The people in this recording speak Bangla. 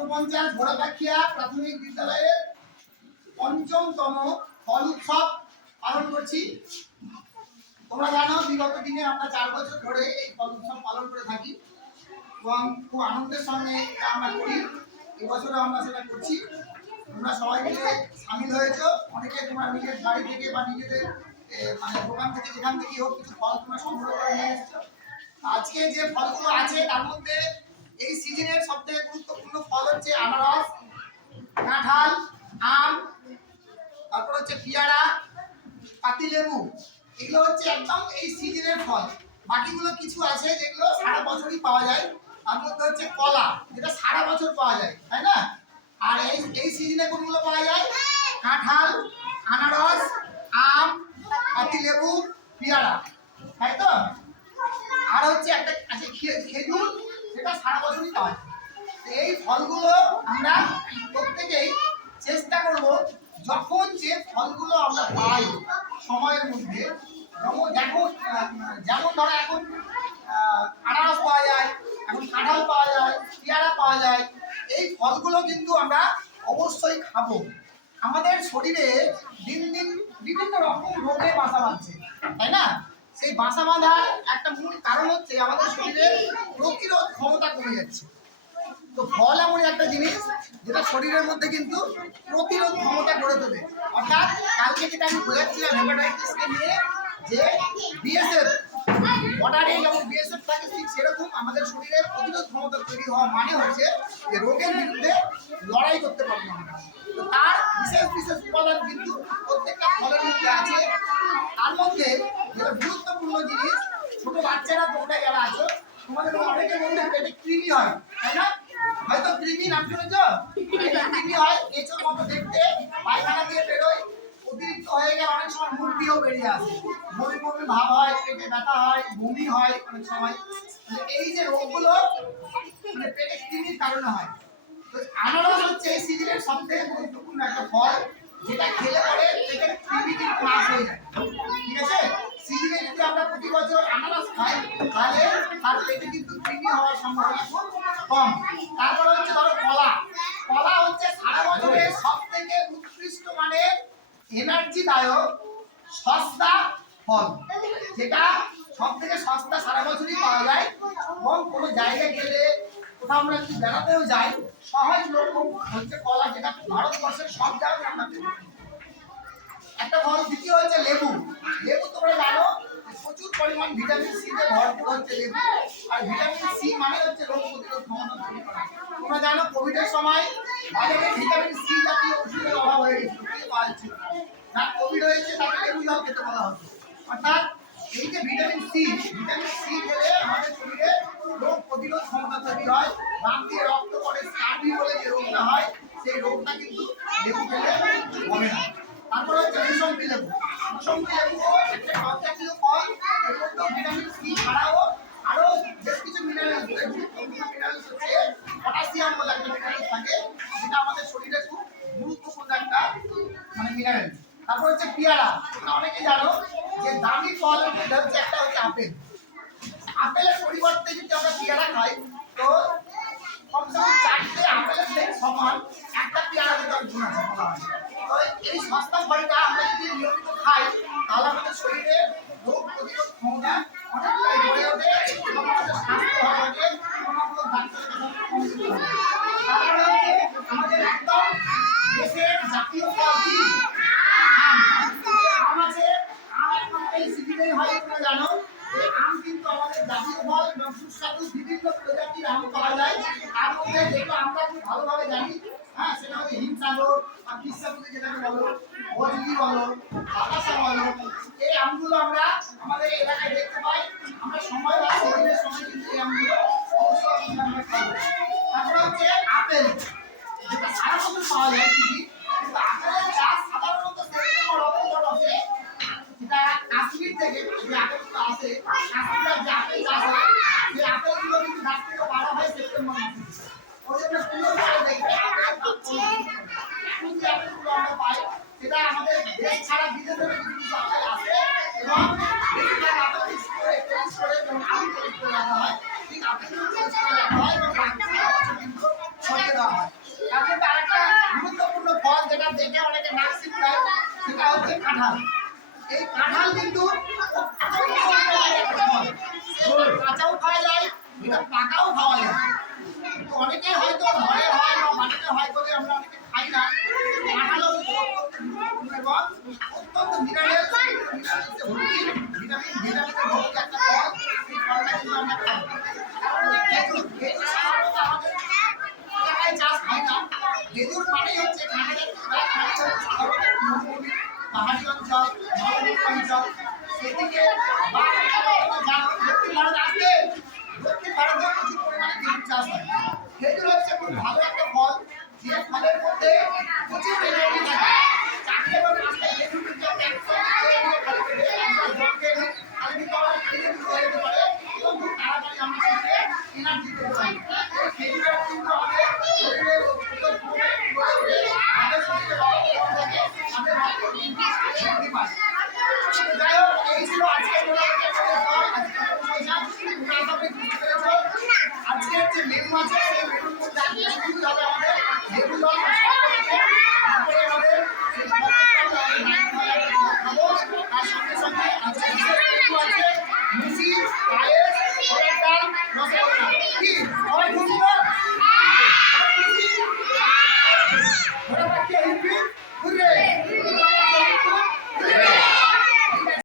ঊনপঞ্চাশ ঘোড়াপাখিয়া প্রাথমিক বিদ্যালয়ের পঞ্চমতম ফল উৎসব পালন করছি। তোমরা জানো বিগত দিনে আমরা 4 বছর ধরে এই ফল উৎসব পালন করে থাকি এবং খুব আনন্দের সঙ্গে আমরা করি। এবছরও আমরা সেটা করছি। তোমরা সবাই মিলে সামিল হয়েছো। অনেকে তোমরা নিজের বাড়ি থেকে বা নিজেদের মানে দোকান থেকে যেখান থেকে হোক কিছু ফল তোমরা সংগ্রহ করে নিয়ে এসেছো। আজকে যে ফলগুলো আছে তার মধ্যে এই সিজনের সবথেকে গুরুত্বপূর্ণ ফল হচ্ছে আনারস, কাঁঠাল, আম, তারপর হচ্ছে পেয়ারা, পাতিলেবু। এগুলো হচ্ছে একদম এই সিজনের ফল। বাকিগুলো কিছু আছে যেগুলো সারা বছরই পাওয়া যায়। তার মধ্যে হচ্ছে কলা, যেটা সারা বছর পাওয়া যায়, তাই না? আর এই সিজনে কোনগুলো পাওয়া যায়? কাঁঠাল, আনারস, আম, পাতিলেবু, পেয়ারা, তাই তো? আর হচ্ছে একটা আছে খেজুর, যেটা সারা বছরই পাওয়া যায়। এই ফলগুলো আমরা প্রত্যেকেই চেষ্টা করব যখন যে ফলগুলো আমরা পাই সময়ের মধ্যে, যেমন ধরো এখন আনারস পাওয়া যায়, এখন কাঁঠাল পাওয়া যায়, পেয়ারা পাওয়া যায়। এই ফলগুলো কিন্তু আমরা অবশ্যই খাবো। আমাদের শরীরে দিন দিন বিভিন্ন রকম রোগে বাসা বাঁধছে, তাই না? সেই বাসা বাঁধার একটা মূল কারণ হচ্ছে আমাদের শরীরের প্রতিরোধ ক্ষমতা কমে যাচ্ছে। তো ফল এমন একটা জিনিস যেটা শরীরের মধ্যে কিন্তু প্রতিরোধ ক্ষমতা গড়ে তোলে। অর্থাৎ কালকে যেটা আমি বোঝাচ্ছিলাম হেপাটাইটিসকে নিয়ে, যে বিএসএফ বর্ডারে যেমন বিএসএফ থাকে ঠিক সেরকম আমাদের শরীরের প্রতিরোধ ক্ষমতা তৈরি হওয়া মানে হচ্ছে যে রোগের বিরুদ্ধে লড়াই করতে পারবো আমরা। তো তার বিশেষ বিশেষ উপাদান কিন্তু প্রত্যেকটা ফলের মধ্যে আছে। তার মধ্যে যেটা গুরুত্বপূর্ণ জিনিস, ছোট বাচ্চারা তোমরা যারা আছো তোমাদের অনেকের মধ্যে পেটে কৃমি হয়, তাই না? হয়তো কৃমি নাম শুনেছ? কৃমি হয়, এঁচোর মতো দেখতে, পায়খানা দিয়ে বেরোয়, অতিরিক্ত হয়ে গেলে অনেক সময় মুখ দিয়েও বেরিয়ে আসে, বমি বমি ভাব হয়, পেটে ব্যথা হয়, বমি হয় অনেক সময়। এই যে রোগগুলো মানে পেটে কৃমির কারণে হয়। তো আনারস হচ্ছে এই সিজনের সবথেকে গুরুত্বপূর্ণ একটা ফল, যেটা খেলে পরে পেটের কৃমি কিন্তু নাশ হয়ে যায়। ঠিক আছে? সিজনে যদি আমরা প্রতি বছর আনারস খাই তাহলে তার পেটে কিন্তু কৃমি হওয়ার সম্ভাবনা খুব কম। তারপরে হচ্ছে ধরো কলা। কলা হচ্ছে সারা বছরের সবথেকে উৎকৃষ্ট মানের এনার্জিদায়ক সস্তা ফল, যেটা সবথেকে সস্তা সারা বছরই পাওয়া যায়। এবং কোনো জায়গায় গেলে কোথাও আমরা যদি বেড়াতেও যাই সহজ লভ্য হচ্ছে কলা, যেটা ভারতবর্ষের সব জায়গায় আমরা পেতে পারি। একটা ফল। দ্বিতীয় হচ্ছে লেবু। লেবু তোমরা জানো প্রচুর পরিমাণ ভিটামিন সি তে ভরপুর হচ্ছে লেবু। আর ভিটামিন সি মানে হচ্ছে রোগ প্রতিরোধ ক্ষমতা তৈরি করা। তোমরা জানো কোভিডের সময় বাজারে ভিটামিন সি জাতীয় ওষুধের অভাব হয়ে গেছিল, কেউ পাচ্ছিল না। যার কোভিড হয়েছে তাকে লেবু জল খেতে বলা হতো। অর্থাৎ এই যে ভিটামিন সি খেলে আমাদের শরীরে রোগ প্রতিরোধ ক্ষমতা তৈরি হয়। বাম দিয়ে রক্ত পড়ে স্কার্বি বলে যে রোগটা হয়, সেই রোগটা কিন্তু লেবু খেলে হবে না। তারপর হচ্ছে মুসম্বি লেবু। মুসম্বি লেবু একটা টক জাতীয় ফল, এর মধ্যে ভিটামিন সি ছাড়াও আরো বেশ কিছু মিনারেলস রয়েছে। মিনারেলস হচ্ছে পটাশিয়াম বলে একটা মিনারেলস থাকে, যেটা আমাদের শরীরে খুব গুরুত্বপূর্ণ একটা মানে মিনারেল। তারপর হচ্ছে পেয়ারা। তোমরা অনেকে জানো যে দামি ফলের মধ্যে হচ্ছে একটা হচ্ছে আপেল। আপেলের পরিবর্তে যদি আমরা পেয়ারা খাই তো কমসে কম 4টে আপেলের থেকে সমান একটা পেয়ারা ভিতরে গুণ আছে বলা হয়। তো এই সস্তা ফলটা আমরা যদি নিয়মিত খাই তাহলে আমাদের শরীরে রোগ প্রতিরোধ ক্ষমতা অনেকটাই বেড়ে ওঠে এবং আমাদের স্বাস্থ্য ভালো থাকে এবং আমরা ডাক্তারের কাছে কম যেতে হবে। তারপরে হচ্ছে আমাদের একদম দেশের জাতীয় ফল কি? আম। আম আছে। আম একদম এই সিজনেই হয়, তোমরা জানো। এই আম কিন্তু আমাদের জাতীয় ফল এবং সুস্বাদু বিভিন্ন প্রজাতির আম পাওয়া যায়। তার মধ্যে যেগুলো আমরা খুব ভালোভাবে জানি, হ্যাঁ, সেটা হচ্ছে হিমসাগর বা কৃষ্ণাপুরি যেটাকে বলো, বজলি বলো, বাতাসা বলো। এই আমগুলো আমরা আমাদের এলাকায় দেখতে পাই। আমরা সময় বা সিজনের সময় কিন্তু এই আমগুলো অবশ্যই আমরা খাবো। তারপরে হচ্ছে আপেল, যেটা সারা বছর পাওয়া যায় ঠিকই, কিন্তু আপেলের চাষ সাধারণত সেপ্টেম্বর অক্টোবর মাসে, যেটা কাশ্মীর থেকে যে আপেলগুলো আসে, কাশ্মীরের যে আপেল চাষ হয়, সেই আপেলগুলো কিন্তু গাছ থেকে পাড়া হয় সেপ্টেম্বর মাসে। ওই জন্য সুন্দর করে দেখবে এখন যে আপেলগুলো আমরা পাই সেটা আমাদের দেশ ছাড়া বিদেশে কিছু আপেল আসে এবং বেশিরভাগ আপেল টেস্ট করে যেমন আলু টেস্ট করে রাখা হয়, ঠিক আপেলগুলো টেস্ট করে রাখা হয় এবং কিন্তু ছড়িয়ে দেওয়া হয়। তার মধ্যে আরেকটা গুরুত্বপূর্ণ ফল যেটা দেখে অনেকে নাক ছিটকায় সেটা হচ্ছে কাঁঠাল। এই কাঁঠাল কিন্তু অত্যন্ত উপকারী একটা ফল। এটা কাঁচাও খাওয়া যায়, এটা পাকাও খাওয়া যায়। কিন্তু অনেকে হয়তো ঘরে হয় বা বাড়িতে হয় বলে আমরা অনেকে খাই না। কাঁঠালও এবং অত্যন্ত মিনারেলসে ভর্তি, ভিটামিনে ভর্তি একটা ফল। এই ফলটা কিন্তু আমরা খাই। খেজুর, খেজুর সাধারণত আমাদের এলাকায় চাষ হয় না। খেজুর মানেই হচ্ছে কাঁঠালের গাছ মানেই হচ্ছে সাধারণত মরুভূমি, পাহাড়ি অঞ্চল, মালভূমি অঞ্চল সেদিকে বা দক্ষিণ ভারত আসলে দক্ষিণ ভারতে প্রচুর পরিমাণে খেজুর চাষ হয়। খেজুর হচ্ছে খুব ভালো একটা ফল, যে ফলের মধ্যে প্রচুর এনার্জি থাকে। চাকরি এবং রাস্তায় খেজুর কিন্তু একটা এবং খুব তাড়াতাড়ি আমরা সেটাকে এনার্জি পেতে পারি। খেজুরের কিন্তু আমাদের শরীরের আমাদের শরীরে রক্ত কম থাকে, আমাদের রক্ত কিন্তু বৃদ্ধি পায়।